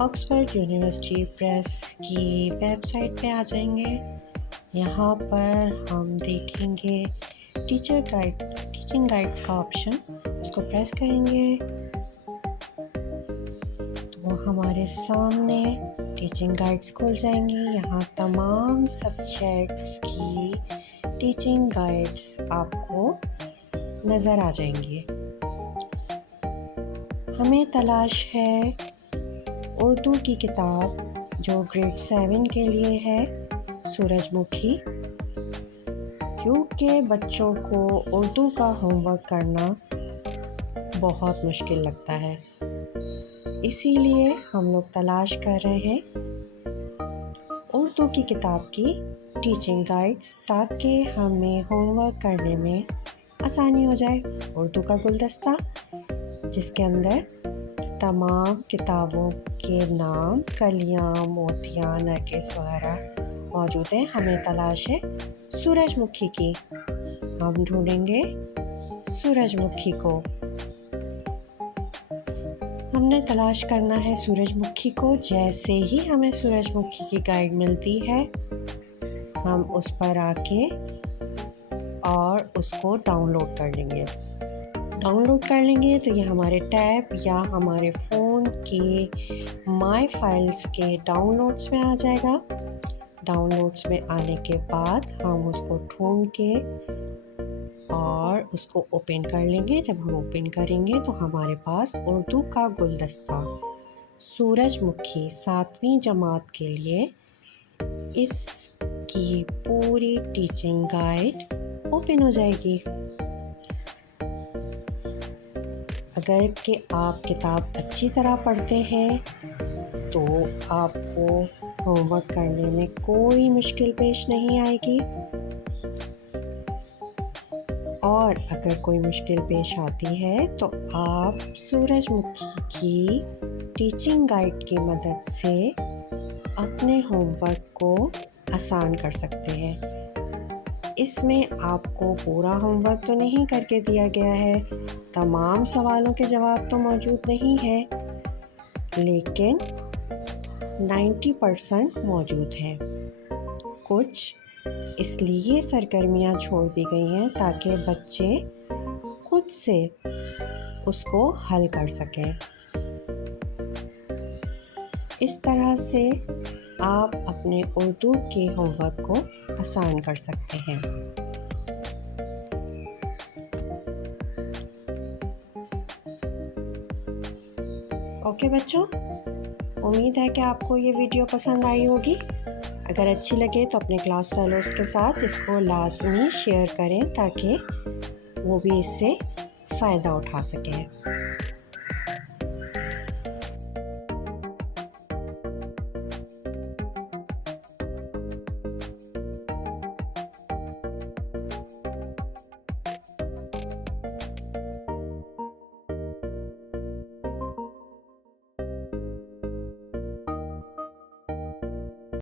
Oxford university press की website पे आ जाएंगे। यहाँ पर हम देखेंगे टीचिंग गाइड्स का ऑप्शन, उसको प्रेस करेंगे तो हमारे सामने टीचिंग गाइड्स खुल जाएंगी। यहाँ तमाम सब्जेक्ट्स की टीचिंग गाइड्स आपको नज़र आ जाएंगी। हमें तलाश है उर्दू की किताब जो ग्रेड 7 के लिए है, सूरजमुखी, क्योंकि बच्चों को उर्दू का होमवर्क करना बहुत मुश्किल लगता है, इसीलिए हम लोग तलाश कर रहे हैं उर्दू की किताब की टीचिंग गाइड्स, ताकि हमें होमवर्क करने में आसानी हो जाए। उर्दू का गुलदस्ता जिसके अंदर तमाम किताबों के नाम, कलियाँ, मोतियाँ, नरगिस वगैरह मौजूद हैं। हमें तलाश है सूरजमुखी की। हम ढूंढेंगे सूरजमुखी को। हमने तलाश करना है सूरजमुखी को। जैसे ही हमें सूरजमुखी की गाइड मिलती है, हम उस पर आके और उसको डाउनलोड कर लेंगे। डाउनलोड कर लेंगे तो ये हमारे टैब या हमारे फ़ोन के माय फाइल्स के डाउनलोड्स में आ जाएगा। डाउनलोड्स में आने के बाद हम उसको ढूंढ के और उसको ओपन कर लेंगे। जब हम ओपन करेंगे तो हमारे पास उर्दू का गुलदस्ता सूरजमुखी 7वीं जमात के लिए इसकी पूरी टीचिंग गाइड ओपन हो जाएगी। अगर कि आप किताब अच्छी तरह पढ़ते हैं तो आपको होमवर्क करने में कोई मुश्किल पेश नहीं आएगी, और अगर कोई मुश्किल पेश आती है तो आप सूरजमुखी की टीचिंग गाइड की मदद से अपने होमवर्क को आसान कर सकते हैं। इसमें आपको पूरा होमवर्क तो नहीं करके दिया गया है, तमाम सवालों के जवाब तो मौजूद नहीं है, लेकिन 90% मौजूद हैं। कुछ इसलिए सरगर्मियाँ छोड़ दी गई हैं ताकि बच्चे खुद से उसको हल कर सकें। इस तरह से आप अपने उर्दू के होमवर्क को आसान कर सकते हैं। ओके बच्चों, उम्मीद है कि आपको ये वीडियो पसंद आई होगी। अगर अच्छी लगे तो अपने क्लास फेलोज़ के साथ इसको लाजमी शेयर करें ताकि वो भी इससे फ़ायदा उठा सकें।